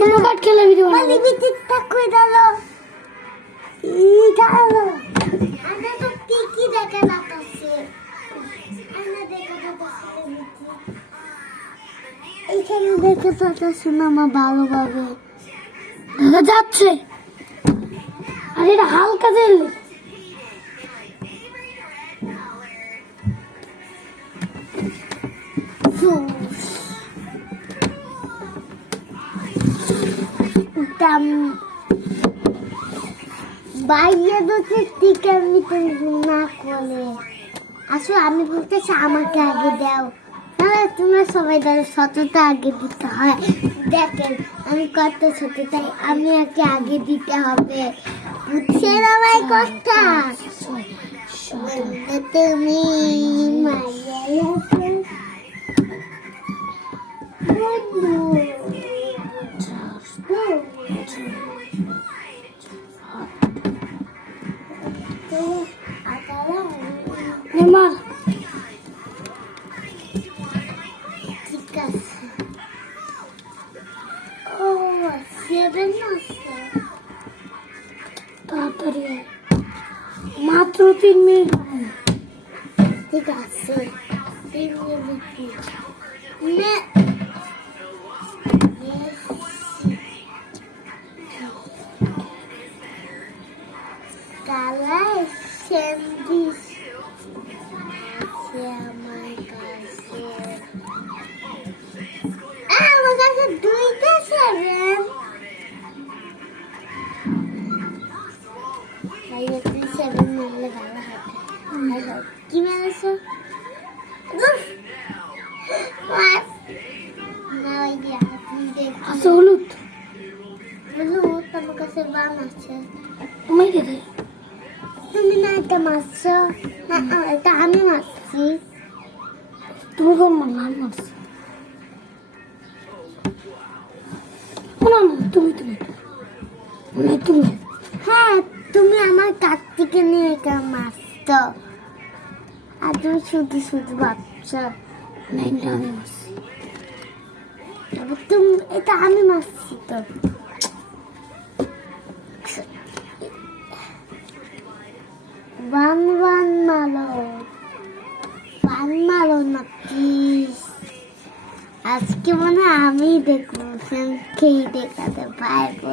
তুমি কাট খেলে ভিডিও বলি বিটি টাক করে দাও দাও আমরা তো টিকি দেখা যাচ্ছে আমরা দেখা যাচ্ছে এইখানে দেখতে পাচ্ছি না মা ভালোভাবে দেখা যাচ্ছে আর এটা হালকা জেল বাইরে তো টিকা নিতে না করে আসলে আমি বলতেছি আমাকে আগে দাও তাহলে তোমরা সবাই ধরো শতটা আগে দিতে হয় দেখেন আমি কত ছোট তাই আমি আগে দিতে হবে বুঝছেন আমার কথা তুমি নেমার ঠিক আছে ও সেভেন আছে তাড়াতাড়ি আয়। মাত্র 3 মিনিট ঠিক আছে 3 মিনিট নে কালাই স্যান্ডউইচ আছে আমার কাছে আমার কাছে 2টা 7 ভাইয়া তুই 7 মিললে ভালো হবে কি মেরেছো না ভাইয়া তুমি দেখ আছে হলুদ হলুদ আমার কাছে বান আছে তুমি কে দে তুমি না এটা মারছো না এটা আমি মারছি তুমি কোন নাম মারছো না না তুমি না তুমি হ্যাঁ তুমি আমার কাছ থেকে নিয়ে এটা মারছো আর তুমি শুধু ভাবছো না এটা আমি মারছি তুমি এটা আমি মারছি তো বান মারো না প্লিজ আজকে মনে হয় আমি দেখবো খেয়ে দেখাতে পারবো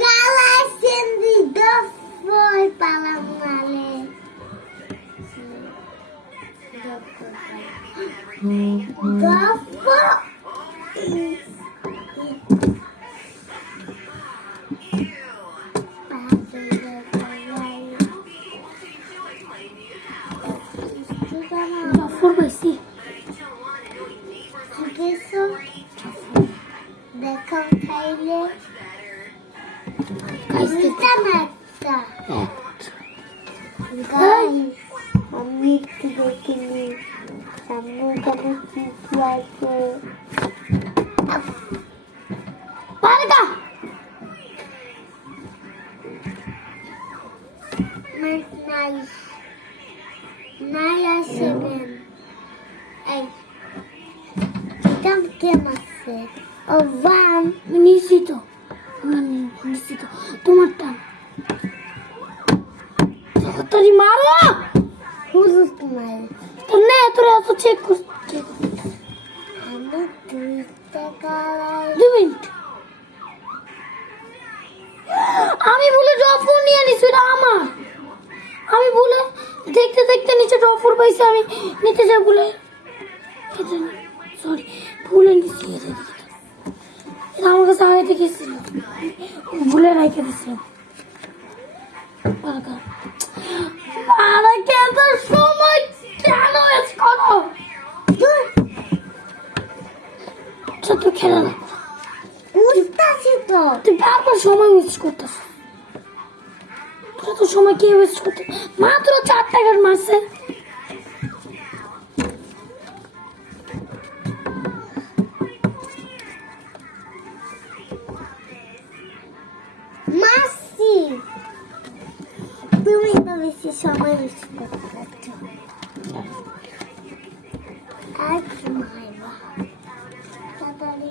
কালা সেন্দি দফর পালাম নালে দফর জাফর পাইছি দেখা খাইলে খাইছি আমি একটু দেখিনি সামনে ওখানে কি আছে পারগা নাই আসবেন এই এটা কেমন আছে ও ওয়ান নিশ্চিত তোমারটা তাড়াতাড়ি মারো হুজুর তোমার তো নে তোর এত চেক করতে আমি 2 টাকা 2 মিনিট আমি বলে ড্রপ নিয়ে আনিস এটা আমার আমি বলে দেখতে নিচে ড্রপ পাইছি আমি নিতে যাই বলে সরি ভুলে নিচ্ছি এটা আমার কাছে আগে থেকে এসেছিল ভুলে রেখে দিয়েছিলাম সময় কেন ওয়েস্ট করো তুই খেলে না বুঝতেছি তো তুই বারবার সময় ওয়েস্ট করতেছ তোরা তো সময় কে ওয়েস্ট করতে মাত্র 4 টাকার মাসে মাসি তুমি তো বেশি সময় ওয়েস্ট করতে আর কি মারবা তাড়াতাড়ি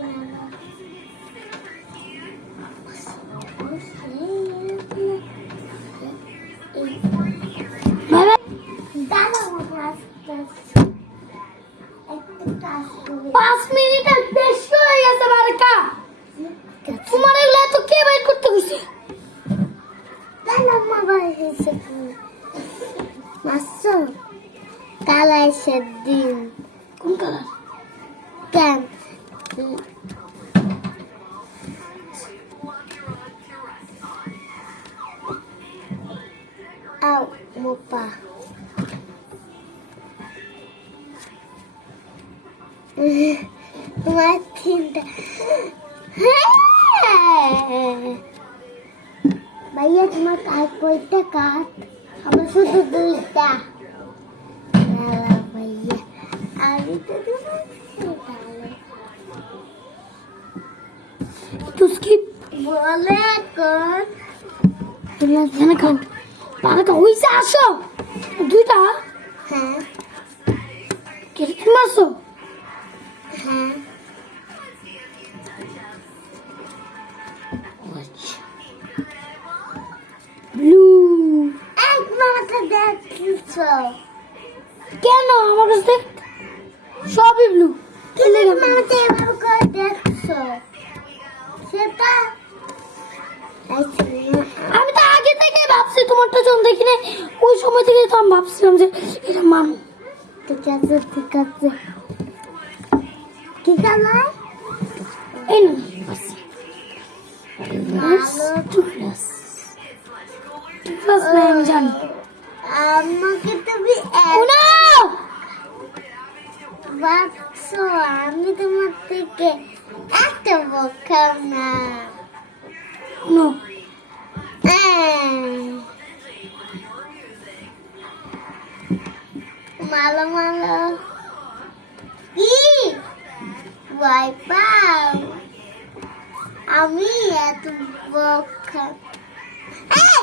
5 মিনিটের বেশি হয়ে গেছে বারকা। তোমার এগুলো এত কে বাইর করতে গেছে? কালা এসে দিন কোন কালার? কেন আও মোপা তোমার তিনটা ভাইয়া তোমার কাজ কয়টা কাজ? আমার শুধু দুইটা। ভাইয়া আমি তো একটু স্কিপ বলে এখন তোমরা জানে খাও বারকা হইছে। আসো দুইটা হ্যাঁ কেটে তুমি আসো। হ্যাঁ ব্লু এক মাথা দেখছ কেন আমার কাছে দেখ সবই ব্লু। তুমি মাথা এভাবে করে দেখছ সেটা আমি তো আগে থেকে ভাবছি তোমারটা যখন দেখি না ওই সময় থেকে তো আমি ভাবছিলাম যে এটা মানু। ঠিক আছে ঠিক আছে কি কালার এই না আমি জানি আমাকে তুমি না ভাবছো আমি তোমার থেকে একটা বোকা না নো মালো মালো কি ভয় পাও আমি এত বোকা এই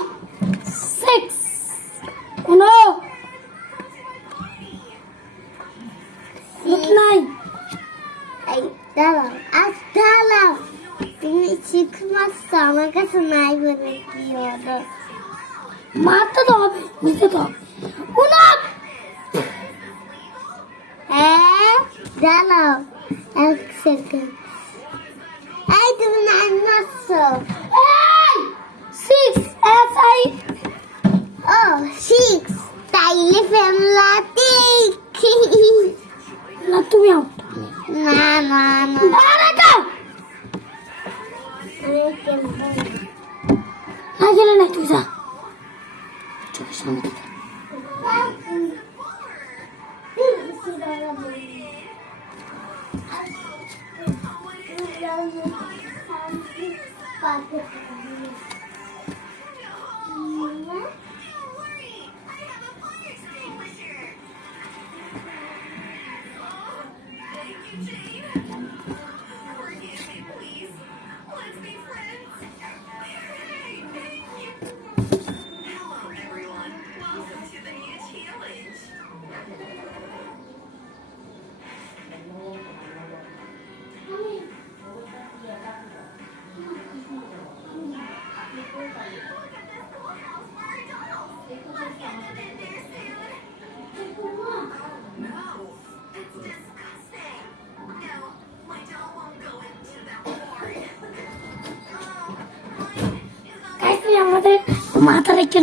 6 নো লুক নাই এই দাঁড়াও আজ দাঁড়াও তুমি শিখে মারছো আমার কাছে নাই বলে কি হলো মারতে তো হবে নিতে তো হবে উনা দাঁড়াও এক সেকেন্ড এই তুমি নাই মারছো এই 6 এস আই ও 6 তাইলে ফেমলাতে না তুমি আউট না না না বারাকা আমি খেলবো না গেলে না তুই যা চোখের সামনে থেকে আমাদের মাথা রেখে